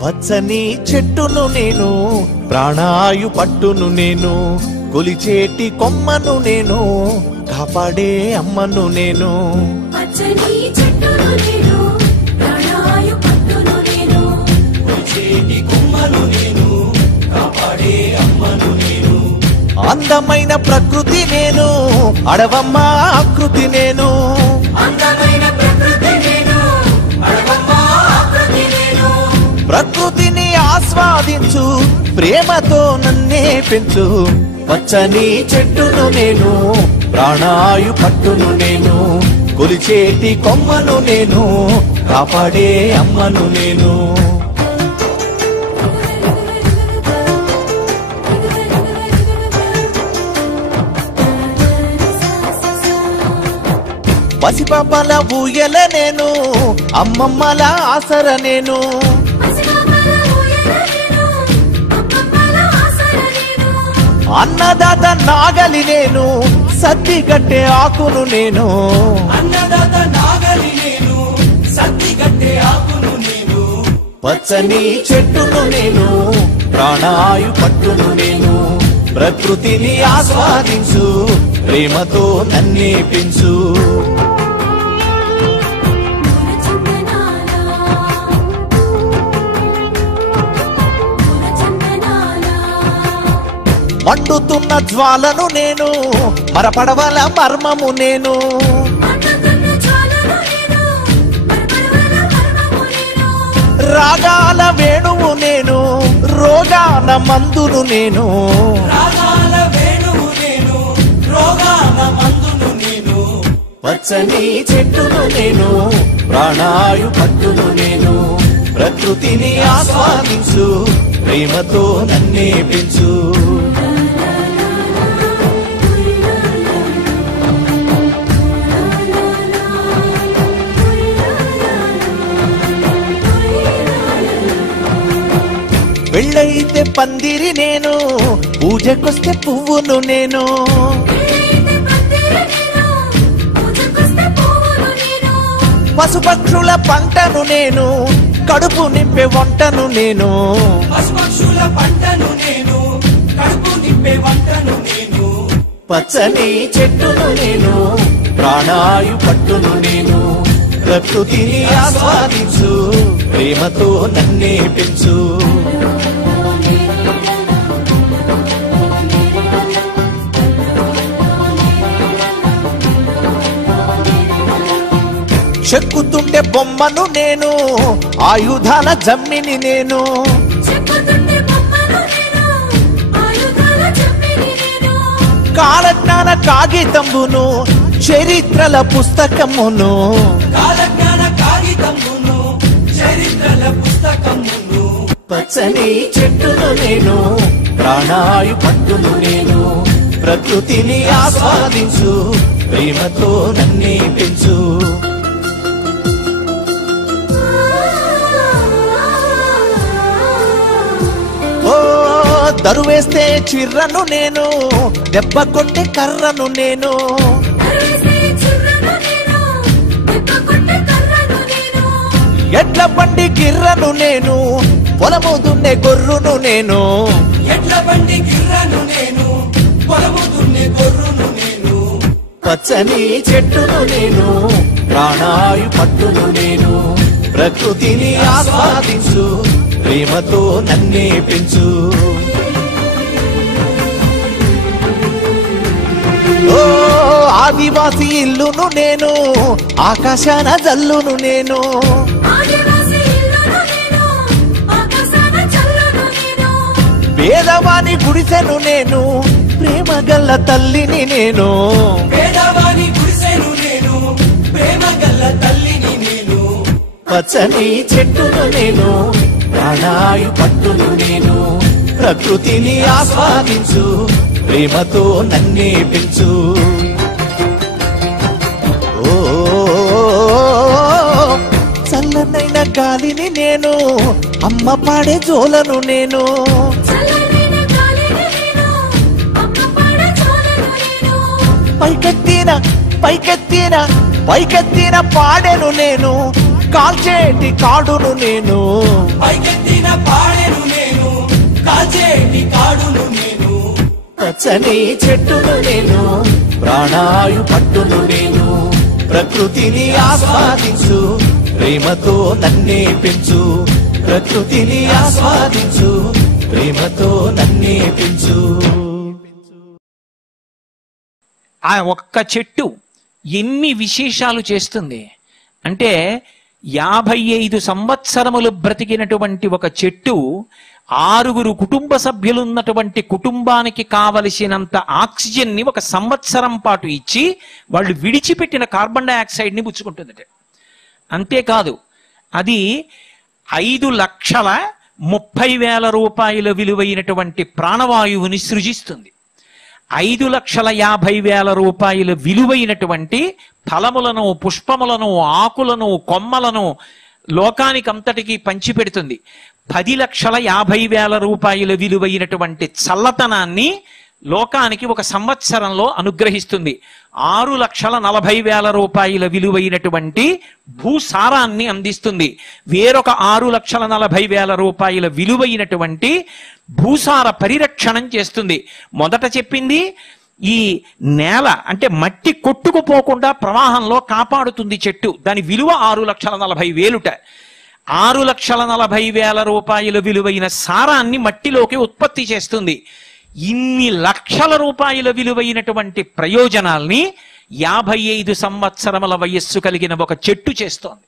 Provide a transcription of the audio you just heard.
పచ్చని చెట్టును నేను, ప్రాణాయు పట్టును నేను, కొలిచేటి కొమ్మను నేను, కాపాడే అమ్మను నేను. పచ్చని చెట్టును నేను, ప్రాణాయు పట్టును నేను, కొలిచేటి కొమ్మను నేను, కాపాడే అమ్మను నేను. అందమైన ప్రకృతి నేను, అడవమ్మ ఆకృతి నేను. అందమైన ప్రకృతి నేను, అడవమ్మ ఆకృతి నేను. ప్రకృతిని ఆస్వాదించు, ప్రేమతో నన్నే పెంచు. పచ్చని చెట్టును నేను, ప్రాణాయు పట్టును నేను, కొలిచేటి కొమ్మను నేను, కాపాడే అమ్మను నేను. పసిపాపల ఊయల నేను, అమ్మమ్మల ఆసర నేను. అన్నదాత నాగలి నేను, సద్దిగట్టే ఆకును నేను. అన్నదాత నాగలి నేను, సద్దిగట్టే ఆకును నేను. పచ్చని చెట్టును నేను, ప్రాణాయు పట్టును నేను, ప్రకృతిని ఆస్వాదించు, ప్రేమతో నన్నే పెంచు. మండుతున్న జ్వాలను నేను, మరపడవల మర్మము నేను. రాగాల వేణువు నేను, రోగాల మందును నేను. రాగాల వేణువు నేను, రోగాల మందును నేను. పచ్చని చెట్టును నేను, ప్రాణాయు పట్టును నేను, ప్రకృతిని ఆస్వాదించు, ప్రేమతో నన్నే పెంచు. పెళ్ళైతే పందిరి నేను, పూజకొస్తే పువ్వును నేను. పశుపక్షుల పంటను నేను, కడుపు నింపే వంటను నేను. పశుపక్షుల పంటను నేను, కడుపు నింపే వంటను నేను. పచ్చని చెట్టును నేను, ప్రాణాయు పట్టును నేను, ప్రకృతిని ఆస్వాదించు, ప్రేమతో నన్నే పెంచు. చెక్కుతుంటే బొమ్మను నేను, ఆయుధాల జమ్మిని నేను. కాలజ్ఞాన కాగితంబును, చరిత్రల పుస్తకమును. కాలజ్ఞాన కాగితమును, చరిత్రల పుస్తకమును. పచ్చని చెట్టును నేను, ప్రాణాయు పట్టును నేను, ప్రకృతిని ఆస్వాదించు, ప్రేమతో నన్నే పెంచు. ఓ దరువేస్తే చిర్రను నేను, దెబ్బ కొట్టే కర్రను నేను. ఎడ్ల బండి గిర్రను నేను, పొలము దున్నే గొర్రును నేను. ఎడ్ల బండి గిర్రను నేను, పొలము దున్నే గొర్రును నేను. పచ్చని చెట్టును నేను, ప్రాణాయు పట్టును నేను, ప్రకృతిని ఆస్వాదించు, ప్రేమతో నన్నే పెంచు. ఓ ఆదివాసి ఇల్లును నేను, ఆకాశాన జల్లును నేను. పేదవాని గుడిసెను నేను, ప్రేమ గల్ల తల్లిని నేను. పేదవాని గుడిసెను నేను, ప్రేమ గల్ల తల్లిని నేను. పచ్చని చెట్టును నేను, ప్రాణాయు పట్టును నేను, ప్రకృతిని ఆస్వాదించు, ప్రేమతో నన్నే పెంచు. ఓ చల్లనైన గాలిని నేను, అమ్మ పాడే జోలను నేను. పైకెత్తిన పైకెత్తిన పైకెత్తిన పాడెను నేను, కాల్చేటి కాడును నేను, పైకెత్తిన పాడెను నేను, కాల్చేటి కాడును నేను. పచ్చని చెట్టును నేను, ప్రాణాయు పట్టును నేను. ప్రకృతిని ఆస్వాదించు, ప్రేమతో నన్నే పెంచు. ప్రకృతిని ఆస్వాదించు, ప్రేమతో నన్నే పెంచు. ఆ ఒక్క చెట్టు ఎన్ని విశేషాలు చేస్తుంది అంటే 55 సంవత్సరములు బ్రతికినటువంటి ఒక చెట్టు 6 కుటుంబ సభ్యులున్నటువంటి కుటుంబానికి కావలసినంత ఆక్సిజన్ ని 1 సంవత్సరం పాటు ఇచ్చి వాళ్ళు విడిచిపెట్టిన కార్బన్ డైఆక్సైడ్ ని పుచ్చుకుంటుందట. అంతేకాదు అది 5,30,000 రూపాయల విలువైనటువంటి ప్రాణవాయువుని సృజిస్తుంది. 5,50,000 రూపాయల విలువైనటువంటి ఫలములను, పుష్పములను, ఆకులను, కొమ్మలను లోకానికంతటికీ పంచిపెడుతుంది. 10,50,000 రూపాయల విలువైనటువంటి చల్లతనాన్ని లోకానికి 1 సంవత్సరంలో అనుగ్రహిస్తుంది. 6,40,000 రూపాయల విలువైనటువంటి భూసారాన్ని అందిస్తుంది. వేరొక 6,40,000 రూపాయల విలువైనటువంటి భూసార పరిరక్షణం చేస్తుంది. మొదట చెప్పింది ఈ నేల అంటే మట్టి కొట్టుకుపోకుండా ప్రవాహంలో కాపాడుతుంది చెట్టు. దాని విలువ 6,40,000. 6,40,000 రూపాయల విలువైన సారాన్ని మట్టిలోకి ఉత్పత్తి చేస్తుంది. ఇన్ని లక్షల రూపాయల విలువైనటువంటి ప్రయోజనాల్ని 55 సంవత్సరముల వయస్సు కలిగిన ఒక చెట్టు చేస్తోంది.